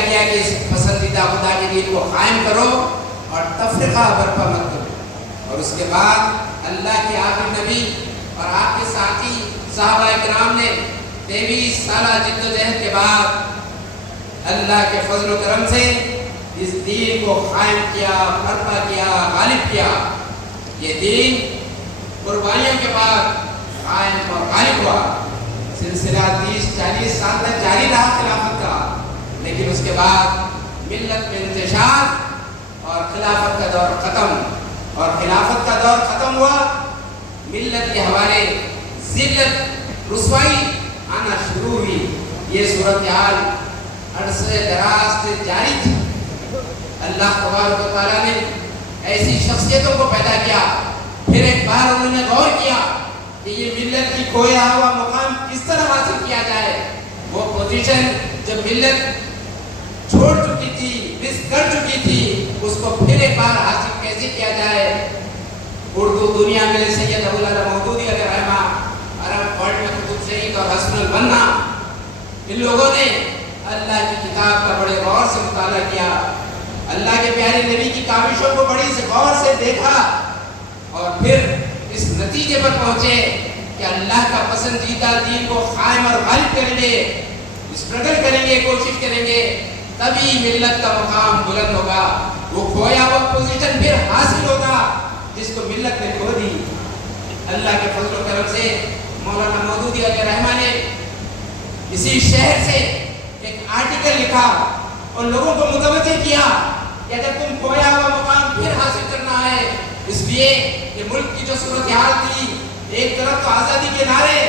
کیا گیا کہ اس پسندیدہ خدا کے دین کو قائم کرو اور تفرقہ برپا مت کرو. اور اس کے بعد اللہ کے آخری نبی اور آپ کے ساتھی صحابہ کرام نے 23 سالہ جد و جہد کے بعد اللہ کے فضل و کرم سے اس دین کو قائم کیا، برپا کیا، غالب کیا. یہ دین قربانیوں کے بعد قائم اور غالب ہوا. سلسلہ 30-40 سال تک جاری رہا خلافت کا، لیکن اس کے بعد ملت میں انتشار اور خلافت کا دور ختم. اور خلافت کا دور ختم ہوا، ملت کے حوالے ذلت، رسوائی آنا شروع ہوئی. یہ صورتحال عرصے دراز سے جاری تھی. اللہ تبارک و تعالیٰ نے ایسی شخصیتوں کو پیدا کیا. پھر ایک بار انہوں نے غور کیا کہ یہ ملت کی کھویا ہوا مقام کس طرح حاصل کیا جائے. وہ پوزیشن جب ملت چھوڑ چکی تھی، مس کر چکی تھی، اس کو پھر ایک بار حاصل کیسے کیا جائے. اردو دنیا میں سید ابوالعلا مودودی علیہ رحمہ، عرب ورلڈ میں خطب سعید اور حسن البنا، ان لوگوں نے اللہ کی کتاب کا بڑے غور سے مطالعہ کیا. اللہ کے پیارے نبی کی کاوشوں کو بڑی سے غور سے دیکھا اور پھر اس نتیجے پر پہنچے کہ اللہ کا پسندیدہ دین کو قائم اور غالب کریں گے، اسٹرگل کریں گے، کوشش کریں گے، تبھی ملت کا مقام بلند ہوگا. وہ کھویا ہوا پوزیشن پھر حاصل ہوگا جس کو ملت نے کھو دی. اللہ کے فضل و کرم سے مولانا مودودی علیہ رحمہ نے اسی شہر سے ایک آرٹیکل لکھا اور لوگوں کو متوجہ کیا کہ اگر تم کھویا ہوا مقام پھر حاصل کرنا ہے، اس لیے کہ ملک کی جو صورتحال تھی، ایک طرف تو آزادی کے نعرے،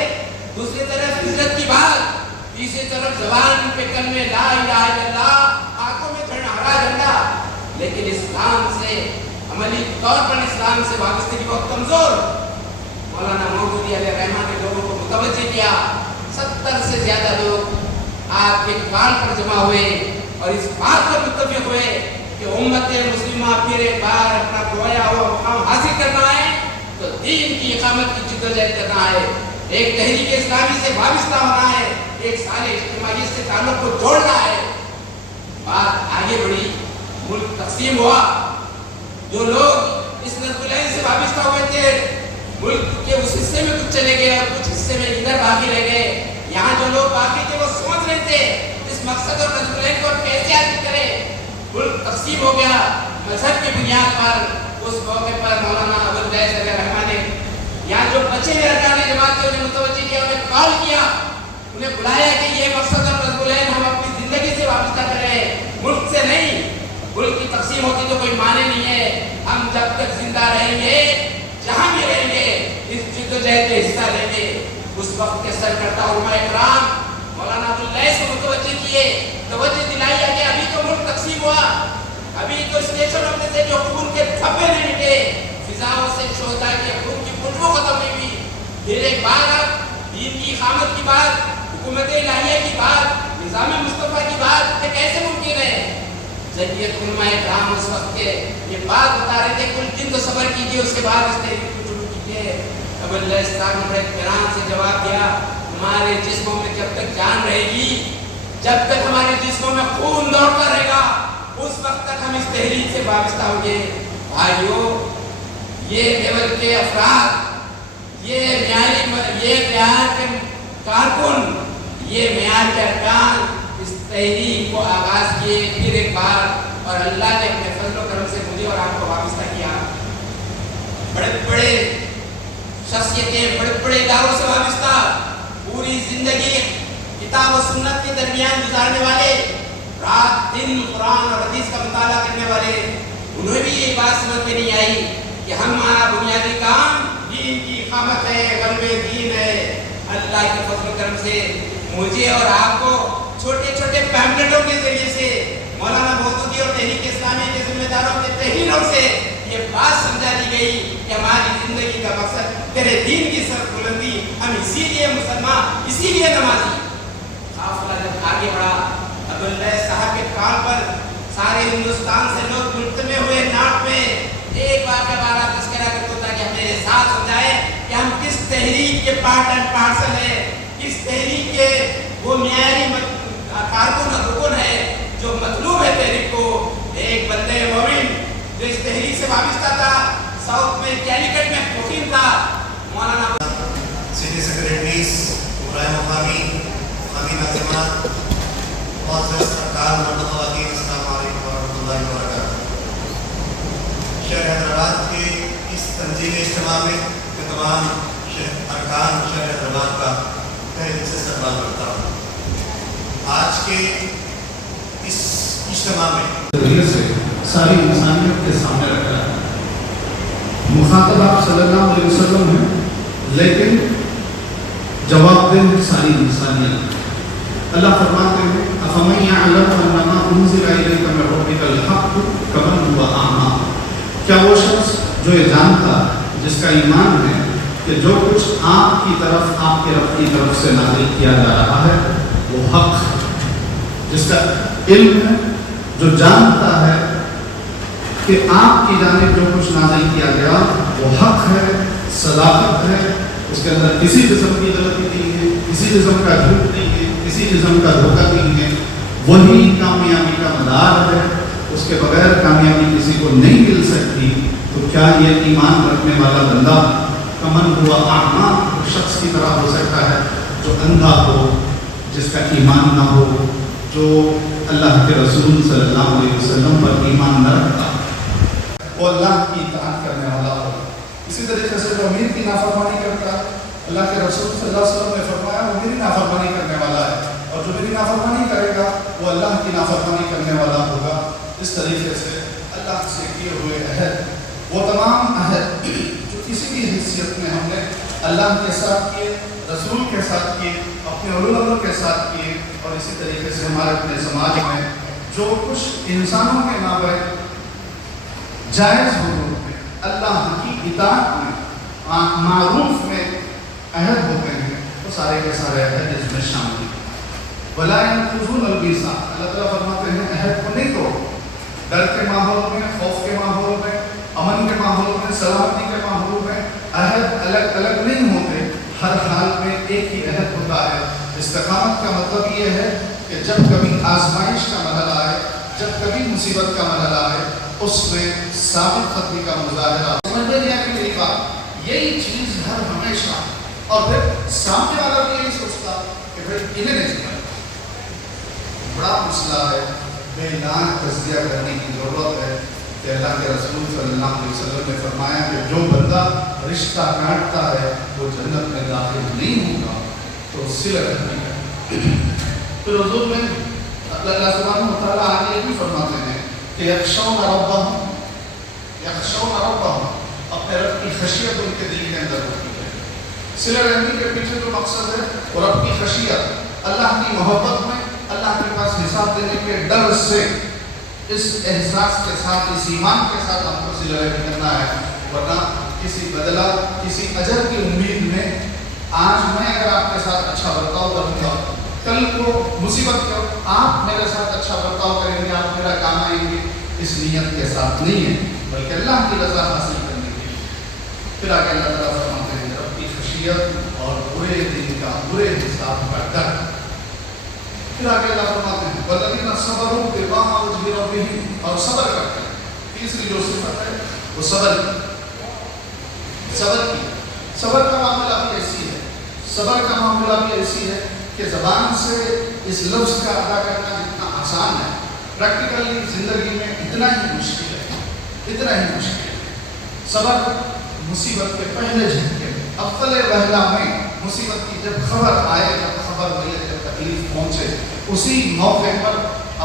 دوسری طرف عزت کی بات، تیسری طرف زبان پہ کلمے لا الہ الا اللہ، آنکھوں میں چڑھنا ہرا جھنڈا، لیکن اسلام سے عملی طور پر اسلام سے وابستگی بہت کمزور. مولانا مودودی علیہ رحمہ نے لوگوں کو متوجہ کیا. 70 سے زیادہ لوگ آپ کے کال پر جمع ہوئے اور اس بات پر متفق ہوئے کہ امت مسلمہ پھر ایک بار اپنا کھویا ہوا مقام حاصل کرنا ہے تو دین کی اقامت کی جدوجہد کرنا ہے، ایک تحریک اسلامی سے وابستہ ہونا ہے، ایک صالح اجتماعیت سے تعلق کو جوڑنا ہے. بات آگے بڑھی، ملک تقسیم ہوا. جو لوگ اس نظم العین سے وابستہ ہوئے تھے ملک کے اس حصے میں کچھ چلے گئے اور کچھ حصے میں ادھر باقی رہ گئے. یہاں جو لوگ باقی تھے وہ سوچ رہے تھے اس مقصد اور نظم العین کو کیسے حاصل کریں. ملک تقسیم ہو گیا مذہب کی بنیاد پر. اس موقع پر مولانا ابواللیث علیہ رحمہ نے یہاں جو بچے ہوئے ارکان جماعت تھے انہیں متوجہ کیا، انہیں کال کیا، انہیں بلایا کہ یہ مقصد اور نظم العین ہم اپنی زندگی سے وابستہ کر رہے ہیں، ملک سے نہیں. ملک کی تقسیم ہوتی تو کوئی معنی نہیں ہے. ہم جب تک زندہ رہیں گے، جہاں بھی رہیں گے، اس جدوجہد میں حصہ لیں گے. اس وقت کے سرکردہ علماء کرام مولانا ابواللیث کو متوجہ کیے، توجہ دلائی کہ ابھی تو ملک تقسیم ہوا، ابھی تو اسٹیشن اپنے سے جو خون کے دھبے نہیں مٹے، فضاؤں سے شہداء کے خون کی خوشبو ختم نہیں ہوئی. پھر ایک بار اب دین کی اقامت کی بات، حکومت الہیہ کی بات، نظام مصطفیٰ کی بات، یہ کیسے ممکن ہے؟ جدید علماء کرام اس وقت کے یہ بات بتا رہے تھے، کل دن تو صبر کیجئے، اس کے بعد اس تحریک کو شروع کیجئے. ابواللیث صاحب نے بڑے اطمینان سے جواب دیا، ہمارے جسموں میں جب تک جان رہے گی، جب تک ہمارے جسموں میں خون دوڑتا رہے گا، اس وقت تک ہم اس تحریک سے وابستہ ہوں گے. بھائیو، یہ لیول کے افراد، یہ معیار کے کارکن، یہ معیار کے ارکان اس تحریک کو آغاز کیے پھر ایک بار، اور اللہ نے اپنے فضل و کرم سے مجھے اور آپ کو وابستہ کیا. بڑے بڑے شخصیتیں، بڑے بڑے اداروں سے وابستہ، پوری زندگی کتاب و سنت کے درمیان گزارنے والے، رات دن قرآن اور حدیث کا مطالعہ کرنے والے، انہیں بھی یہ بات سمجھ میں نہیں آئی کہ ہمارا بنیادی کام دین کی اقامت ہے، غلبہ دین ہے. اللہ کے فضل و کرم سے مجھے اور آپ کو چھوٹے چھوٹے پیمفلیٹوں کے ذریعے سے مولانا مودودی اور تحریک اسلامی کے ذمہ داروں کے تحریروں سے یہ بات سمجھا دی گئی کہ ہماری زندگی کا مقصد تیرے دین کی سر بلندی. ہم اسی لیے مسلمان، اسی لیے نمازی. قافلہ جب آگے بڑھا، ابواللیث صاحب کے کال پر سارے ہندوستان سے لوگ مجتمع ہوئے. ناٹ میں ایک واقعہ بارہ تذکرہ کرتا تھا کہ ہمیں احساس ہو جائے کہ ہم کس تحریک کے پارٹ اینڈ پارسل ہیں، کس تحریک کے وہ معیاری کارکن اور رکن ہے جو حضرات مرد خواتین، السلام علیکم ورحمۃ اللہ وبرکاتہ۔ شہر حیدرآباد کے اس تنظیم اجتماع میں تمام ارکان شہر حیدرآباد کا تہہ دل سے استقبال کرتا ہوں۔ آج کے اس اجتماع میں سے ساری انسانیت کے سامنے رکھا ہے۔ مخاطب آپ صلی اللہ علیہ وسلم ہیں، لیکن جواب دیں ساری انسانیت۔ اللہ فرماتے ہیں أَفَمَنْ يَعْلَمُ أَنَّمَا أُنزِلَ إِلَيْكَ مِنْ رَبِّكَ الْحَقُّ كَمَنْ هُوَ أَعْمَىٰ۔ کیا وہ شخص جو یہ جانتا جس کا ایمان ہے کہ جو کچھ آپ کی طرف آپ کے رب کی طرف سے نازل کیا جا رہا ہے وہ حق ہے، جس کا علم ہے، جو جانتا ہے کہ آپ کی جانب جو کچھ نازل کیا گیا وہ حق ہے، صداقت ہے، اس کے اندر کسی قسم کی غلطی نہیں ہے، کسی قسم کا جھوٹ نہیں ہے، کسی قسم کا دھوکہ نہیں ہے، وہی کامیابی کا مدار ہے، اس کے بغیر کامیابی کسی کو نہیں مل سکتی۔ تو کیا یہ ایمان رکھنے والا بندہ کمن ہوا اعمیٰ شخص کی طرح ہو سکتا ہے جو اندھا ہو، جس کا ایمان نہ ہو، جو اللہ کے رسول صلی اللہ علیہ وسلم پر ایمان نہ رکھتا، وہ اللہ کی اطاعت کرنے والا ہو۔ اسی طریقے سے جو امیر کی نافرمانی کرتا ہے، اللہ کے رسول صلی اللہ علیہ وسلم نے فرمایا وہ میری نافرمانی کرنے والا ہے، اور جو میری نافرمانی کرے گا وہ اللہ کی نافرمانی کرنے والا ہوگا۔ اس طریقے سے اللہ سے کیے ہوئے عہد، وہ تمام عہد جو کسی بھی حیثیت میں ہم نے اللہ کے ساتھ کیے، رسول کے ساتھ کیے، اپنے اولو الامر کے ساتھ کیے، اور اسی طریقے سے ہمارے اپنے سماج میں جو کچھ انسانوں کے مابین جائز حدود میں، اللہ کی اطاعت میں، معروف میں عہد ہوتے ہیں، وہ سارے کے سارے عہد اس میں شامل ہیں۔ وَلَا يَنقُضُونَ الْمِيثَاقَ، اللہ تعالیٰ فرماتے ہیں عہد کو نہیں توڑو۔ ڈر کے ماحول میں، خوف کے ماحول میں، امن کے ماحول میں، سلامتی کے ماحول میں عہد الگ الگ نہیں ہوتے، ہر حال میں ایک ہی عہد ہوتا ہے۔ استقامت کا مطلب یہ ہے کہ جب کبھی آزمائش کا مرحلہ آئے، جب کبھی مصیبت کا مرحلہ آئے، اس میں ثابت قدمی کا مظاہرہ۔ سمجھ میں نہیں آیا کہ میری بات، یہی چیز ہر ہمیشہ، اور پھر سامنے والا بھی یہی سوچتا کہ پھر انہیں نہیں سمجھا۔ بڑا مسئلہ ہے، بے نام تجزیہ کرنے کی ضرورت ہے کہ اللہ کے رسول صلی اللہ علیہ وسلم نے فرمایا کہ جو بندہ رشتہ کاٹتا ہے وہ جنت میں داخل نہیں ہوگا، تو صلہ رحمی ہے۔ پھر حضور میں اللہ سبحانہ و تعالیٰ آگے یہ بھی فرماتے ہیں کہ یخشون ربہم، اپنے رب کی خشیت ان کے دل کے اندر ہوتی ہے۔ صلہ رحمی کے پیچھے جو مقصد ہے وہ رب کی خشیت، اللہ کی محبت میں، اللہ کے پاس حساب دینے کے ڈر سے، اس احساس کے ساتھ، اس ایمان کے ساتھ ہم کو صلہ رحمی کرنا ہے، ورنہ کسی بدلہ، کسی اجر کی امید میں آج میں اگر آپ کے ساتھ اچھا برتاؤ کروں گا، کل کو مصیبت کو آپ میرے ساتھ اچھا برتاؤ کریں گے، آپ میرا کام آئیں گے، اس نیت کے ساتھ نہیں ہے، بلکہ اللہ کی رضا حاصل کرنے کے لیے۔ پھر آگے اللہ تعالیٰ فرماتے ہیں رب کی خشیت اور برے دن کا، برے حساب کا ڈر۔ پھر آگے اللہ فرماتے ہیں وَالَّذِينَ صَبَرُوا ابْتِغَاءَ وَجْهِ رَبِّهِمْ، اور صبر کرتے ہیں۔ تیسری جو صفت ہے وہ صبر کی۔ صبر کا معاملہ بھی ایسی ہے، صبر کا معاملہ بھی ایسی ہے کہ زبان سے اس لفظ کا ادا کرنا جتنا آسان ہے، پریکٹیکلی زندگی میں اتنا ہی مشکل ہے، اتنا ہی مشکل ہے۔ صبر مصیبت کے پہلے جھٹکے میں، اول وہلہ میں مصیبت کی جب خبر آئے، جب خبر ملے، جب تکلیف پہنچے، اسی موقع پر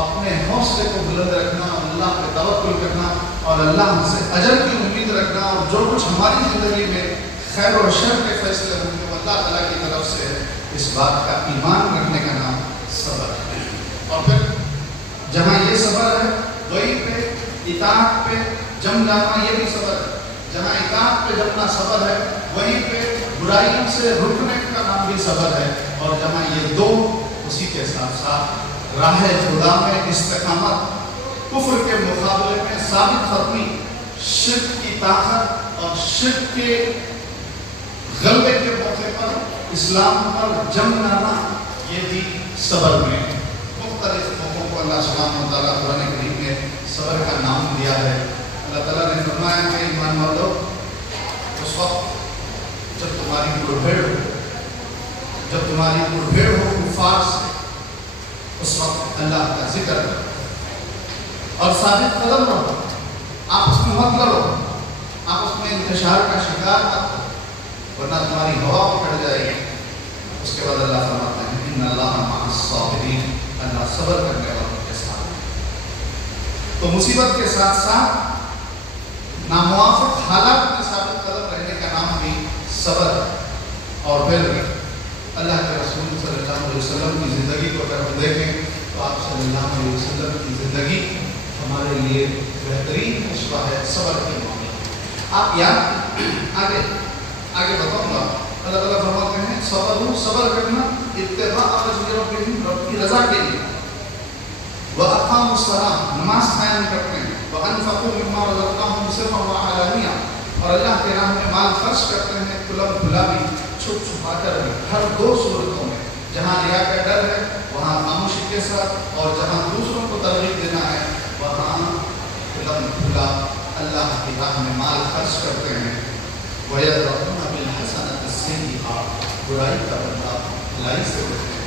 اپنے حوصلے کو بلند رکھنا، اللہ پہ توکل کرنا، اور اللہ سے اجر کی امید رکھنا، اور جو کچھ ہماری زندگی میں خیر و شر کے فیصلے ہوں گے وہ اللہ تعالیٰ کی طرف سے ہے، اس بات کا ایمان رکھنے کا نام صبر ہے۔ اور پھر جہاں یہ صبر ہے وہیں پہ اطاعت پہ جم جانا یہ بھی صبر ہے، جہاں اطاعت پہ جمنا صبر ہے وہیں پہ برائیوں سے رکنے کا نام بھی صبر ہے، اور جہاں یہ دو اسی کے ساتھ ساتھ راہ خدا میں استقامت، کفر کے مقابلے میں ثابت قدمی، شرک کی طاقت اور شرک کے غلبے کے موقع پر اسلام پر جم جانا، یہ بھی صبر میں مختلف موقعوں کو اللہ سبحانہ و تعالیٰ قرآن کریم میں صبر کا نام دیا ہے۔ اللہ تعالیٰ نے فرمایا کہ ایمان والو، اس وقت جب تمہاری مڑبھیڑ ہو کفار سے، اس وقت اللہ کا ذکر کرو اور ثابت قدم رہو، آپس میں مت لڑو، آپس میں انتشار کا شکار مت ہو، ورنہ تمہاری ہوا پکڑ جائے گی۔ اس کے بعد اللہ فرماتا ہے ان اللہ مع الصابرین، اللہ صبر کرنے والوں کے ساتھ ہے۔ تو مصیبت کے ساتھ ساتھ ناموافق حالات میں ثابت قدم رہنے کا نام بھی صبر ہے۔ اور پھر اللہ کے رسول صلی اللہ علیہ وسلم کی زندگی کو اگر ہم دیکھیں تو آپ صلی اللہ علیہ وسلم کی زندگی ہمارے لیے بہترین اسوہ ہے صبر کے معاملے میں۔ آپ یاد آگے بتاؤں گا، اللہ تعالیٰ فرماتے ہیں صبر کرنا اتباع وجہ ربہم، رب کی رضا کے لیے، وَأَقَامُوا الصَّلَاةَ، نماز قائم کرتے ہیں، وَأَنفَقُوا مِمَّا رَزَقْنَاهُمْ سِرًّا وَعَلَانِيَةً، اور اللہ کے راہ میں مال خرچ کرتے ہیں کھلم کھلا بھی، چھپ چھپا کر بھی، ہر دو صورتوں میں، جہاں ریا کا ڈر ہے وہاں خاموشی کے ساتھ، اور جہاں دوسروں کو ترغیب دینا ہے وہاں کھلم کھلا اللہ کی راہ میں مال خرچ کرتے ہیں۔ وَيَدْرَؤُونَ بِالْحَسَنَةِ السَّيِّئَةَ، برائی کا بدلہ بھلائی سے دیتے ہیں۔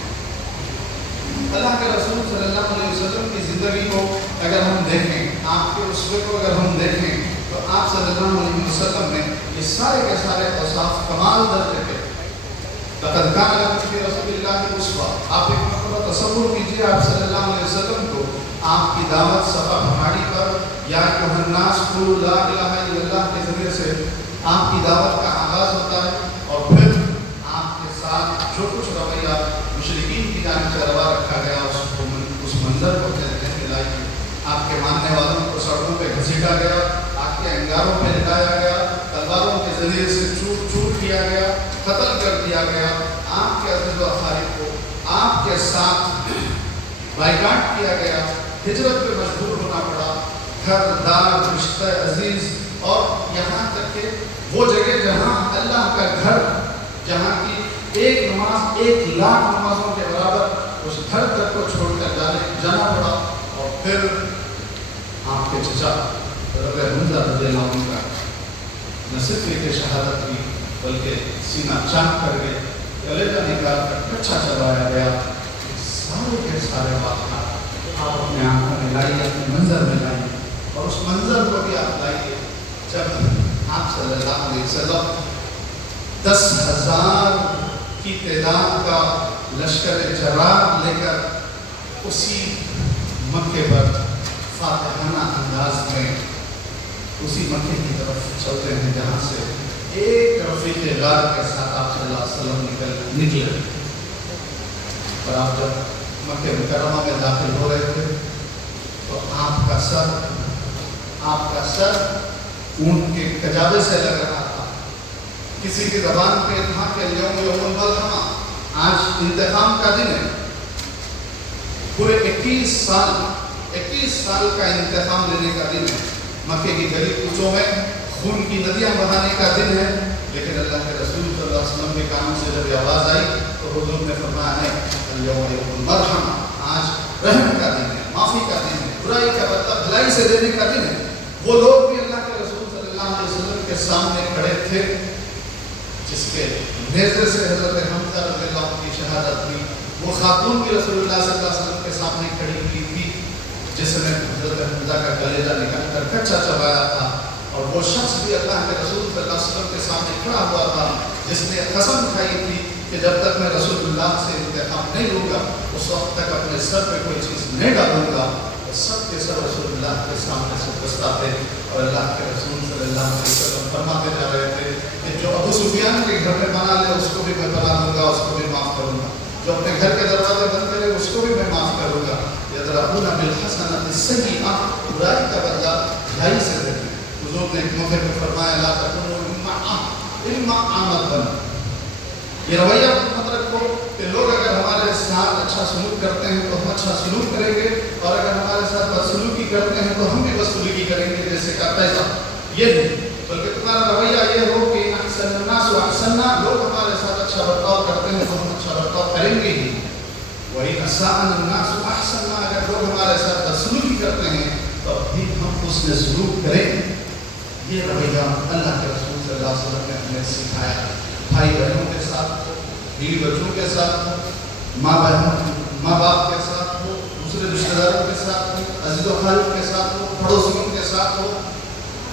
اللہ کے رسول صلی اللہ علیہ وسلم کی زندگی کو اگر ہم دیکھیں، آپ کے اسوے کو اگر ہم دیکھیں، تو آپ صلی اللہ علیہ وسلم نے یہ سارے کے سارے اوصاف کمال درجے کے۔ لقد کان لکم فی رسول اللہ اسوہ، آپ ایک مرتبہ تصور کیجئے آپ صلی اللہ علیہ وسلم کو، آپ کی دعوت صفا پہاڑی پر یا ایھا الناس قولوا لا الہ الا اللہ کے ذریعے سے آپ کی دعوت کا آغاز ہوتا ہے، اور پھر آپ کے ساتھ جو کچھ رویہ مشرکین کی جانب سے روا رکھا گیا اس منظر کو ملائی، آپ کے ماننے والوں کو سڑکوں پہ گھسیٹا گیا، آپ کے انگاروں پہ لٹایا گیا، تلواروں کے ذریعے سے چوٹ چوٹ کیا گیا، قتل کر دیا گیا، آپ کے عزیز و اقارب کو آپ کے ساتھ بائیکاٹ کیا گیا، ہجرت پہ مجبور ہونا پڑا، گھر دار رشتہ عزیز، اور یہاں تک کہ وہ جگہ جہاں اللہ کا گھر، جہاں کی ایک نماز 1,00,000 نمازوں کے برابر، اس گھر تک کو چھوڑ کر جانا پڑا، اور پھر آپ کے چچا رب حمزہ رضی اللہ عنہ کا نہ صرف یہ شہادت کی بلکہ سینہ چاک کر کے کلیجہ نکال کر کچھا چلوایا گیا۔ سارے کے سارے واقعات آپ اپنے آنکھوں میں لائیے، اپنے منظر میں لائیے، اور اس منظر کو بھی آپ لائیے جب آپ صلی اللہ علیہ وسلم 10,000 کی تعداد کا لشکر جرار لے کر اسی مکے پر فاتحانہ انداز میں اسی مکے کی طرف چلتے ہیں جہاں سے ایک رفیق غار کے ساتھ آپ صلی اللہ علیہ وسلم نکلے، اور آپ جب مکہ مکرمہ میں داخل ہو رہے تھے تو آپ کا سر اونٹ کے کجاوے سے لگ رہا تھا۔ کسی کی زبان پہ تھا کہ یوم الملحمہ، آج انتقام کا دن ہے، پورے 21 سال کا انتقام لینے کا دن ہے، مکے کی گلی کوچوں میں خون کی ندیاں بہانے کا دن ہے۔ لیکن اللہ کے رسول صلی اللہ علیہ وسلم کے کانوں سے جب یہ آواز آئی تو حضور نے فرمایا ہے یوم المرحمہ، آج رحم کا دن ہے، معافی کا دن ہے، برائی کا بدلہ بھلائی سے دینے کا دن ہے۔ وہ لوگ بھی اللہ کے رسول صلی اللہ علیہ وسلم کے سامنے کھڑے تھے جس کے نیزے سے حضرت حمزہ رضی اللہ عنہ کی شہادت ہوئی، وہ خاتون بھی رسول اللہ صلی اللہ علیہ وسلم کے سامنے کھڑی ہوئی تھی جس نے حضرت حمزہ کا کلیجہ نکال کر کچھا چبایا تھا، اور وہ شخص بھی اللہ کے رسول صلی اللہ علیہ وسلم کے سامنے کھڑا ہوا تھا جس نے قسم کھائی تھی کہ جب تک میں رسول اللہ سے انتقام نہیں لوں گا اس وقت تک اپنے سر پہ کوئی چیز نہیں ڈالوں گا۔ اور سب کے سب رسول اللہ کے سامنے سے بستا تھے، اور اللہ کے رسول صلی اللہ علیہ وسلم فرماتے جا رہے تھے کہ جو ابو سفیان کے گھر میں بنا لے اس کو بھی میں بنا دوں گا، اس کو بھی معاف کروں گا، جو اپنے گھر کے دروازے بند کرے اس کو بھی میں معاف کروں گا۔ یدرؤون بالحسنۃ السیئۃ، برائی کا بدلہ بھلائی سے دیتے ہیں۔ حضور نے ایک موقع پہ فرمایا لا تکونوا اما عامۃ، یہ رویہ مت رکھو کہ لوگ اگر ہمارے ساتھ اچھا سلوک کرتے ہیں تو ہم اچھا سلوک کریں گے، اور اگر ہمارے ساتھ بدسلوکی کرتے ہیں تو ہم بھی بدسلوکی کریں گے جیسے کا پیسہ، یہ نہیں، بلکہ تمہارا رویہ یہ ہو کہ احسن الناس واحسننا، لوگ ہمارے ساتھ اچھا برتاؤ کرتے ہیں تو ہم اچھا برتاؤ کریں گے ہی، وہی اساء الناس واحسننا، اگر لوگ ہمارے ساتھ بدسلوکی کرتے ہیں تو بھی ہم اس میں سلوک کریں گے۔ یہ رویہ اللہ کے رسول صلی اللہ علیہ وسلم نے ہمیں سکھایا۔ بھائی بہنوں کے ساتھ، بیوی بچوں کے ساتھ، ماں باپ کے ساتھ ہو، دوسرے رشتہ داروں کے ساتھ ہو، عزیز و خالق کے ساتھ ہو، پڑوسیوں کے ساتھ ہو،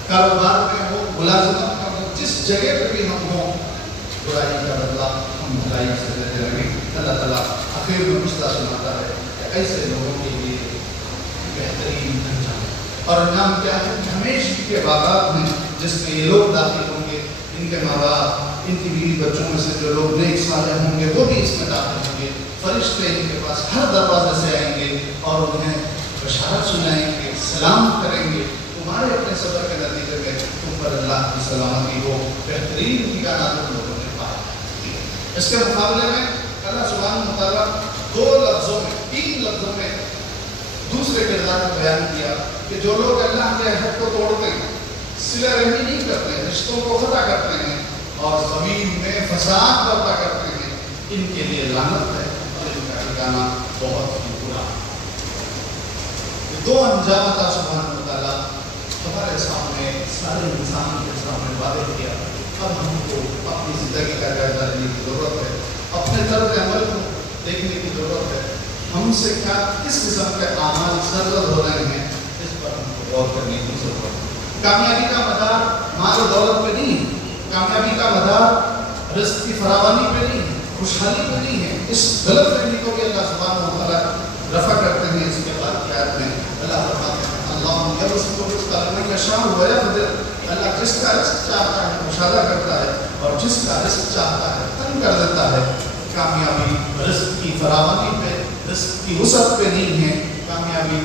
کاروبار میں ہو، ملازمت میں ہو، جس جگہ پہ بھی ہم ہوں، برائی کا بدلہ ہم بھلائی سے لیتے رہیں۔ اللہ تعالیٰ آخر میں پوچھتا سناتا ہے کہ ایسے لوگوں کے لیے بہترین انجام، اور انجام کیا ہے؟ ہمیشہ کے باغات ہیں جس میں یہ لوگ داخل ہوں گے، ان کے ماں باپ، ان کی بیوی بچوں میں سے جو لوگ نیک صالح ہوں گے وہ بھی اس میں داخل ہوں گے۔ فرشتے ان کے پاس ہر دروازے سے آئیں گے اور انہیں بشارت سنائیں گے، سلام کریں گے، تمہارے اپنے صبر کے نتیجے میں تم پر اللہ کی سلامتی ہو، بہترین ٹھکانہ تم لوگوں نے پایا۔ اس کے مقابلے میں اللہ سبحانہ و تعالیٰ تین لفظوں میں دوسرے کردار کو بیان کیا کہ جو لوگ اللہ کے عہد کو توڑتے ہیں، صلہ رحمی نہیں کرتے، رشتوں کو قطع کرتے ہیں اور زمین میں فساد برپا کرتے ہیں، ان کے لیے لعنت ہے اور ان کا ٹھکانہ بہت ہی برا۔ دو انجام اللہ سبحانہ و تعالیٰ ہمارے سامنے، سارے انسان کے سامنے واضح کیا۔ اب ہم کو اپنی زندگی کا جائزہ لینے کی ضرورت ہے، اپنے طرز عمل کو دیکھنے کی ضرورت ہے، ہم سے کیا کس قسم کے اعمال سرزد ہو رہے ہیں، اس پر ہم کو غور کرنے کی ضرورت ہے۔ کامیابی کا مدار مال و دولت پہ نہیں ہے، کامیابی کا مدار رزق کی فراوانی پہ نہیں ہے، خوشحالی پہ نہیں ہے۔ اس غلط فہمی کو بھی اللہ سبحانہ و تعالیٰ رفع کرتے ہیں۔ اس کے بعد کی آیت میں اللہ فرماتے ہیں اللہ یبسط الرزق لمن یشاء ویقدر، اللہ جس کا رزق چاہتا ہے مشاہدہ کرتا ہے اور جس کا رزق چاہتا ہے تنگ کر دیتا ہے۔ کامیابی رزق کی فراوانی پہ، رزق کی وسعت پہ نہیں ہے، کامیابی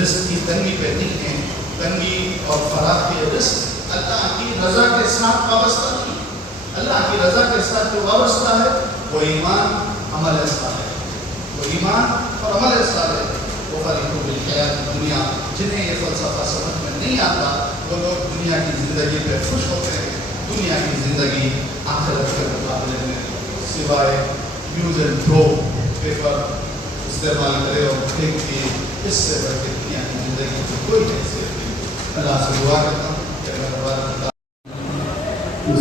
رزق کی تنگی پہ نہیں ہے۔ تنگی اور فراخی رزق اللہ کی رضا کے ساتھ وابستہ نہیں، اللہ کی رضا کے ساتھ جو وابستہ ہے وہ ایمان، عمل صالح، وہ ایمان اور عمل صالح۔ وہ فریقوں بالحیات دنیا، جنہیں یہ فلسفہ سمجھ میں نہیں آتا، وہ لوگ دنیا کی زندگی پہ خوش ہوتے ہیں۔ دنیا کی زندگی آخرت کے مقابلے میں سوائے یوز اینڈ تھرو پیپر استعمال کرے اور پھینک دیے، اس سے بڑھ کے دنیا کی زندگی کی کوئی حیثیت نہیں۔ اللہ سے دعا کرتا ہوں کہ اللہ تبارک و تعالیٰ ان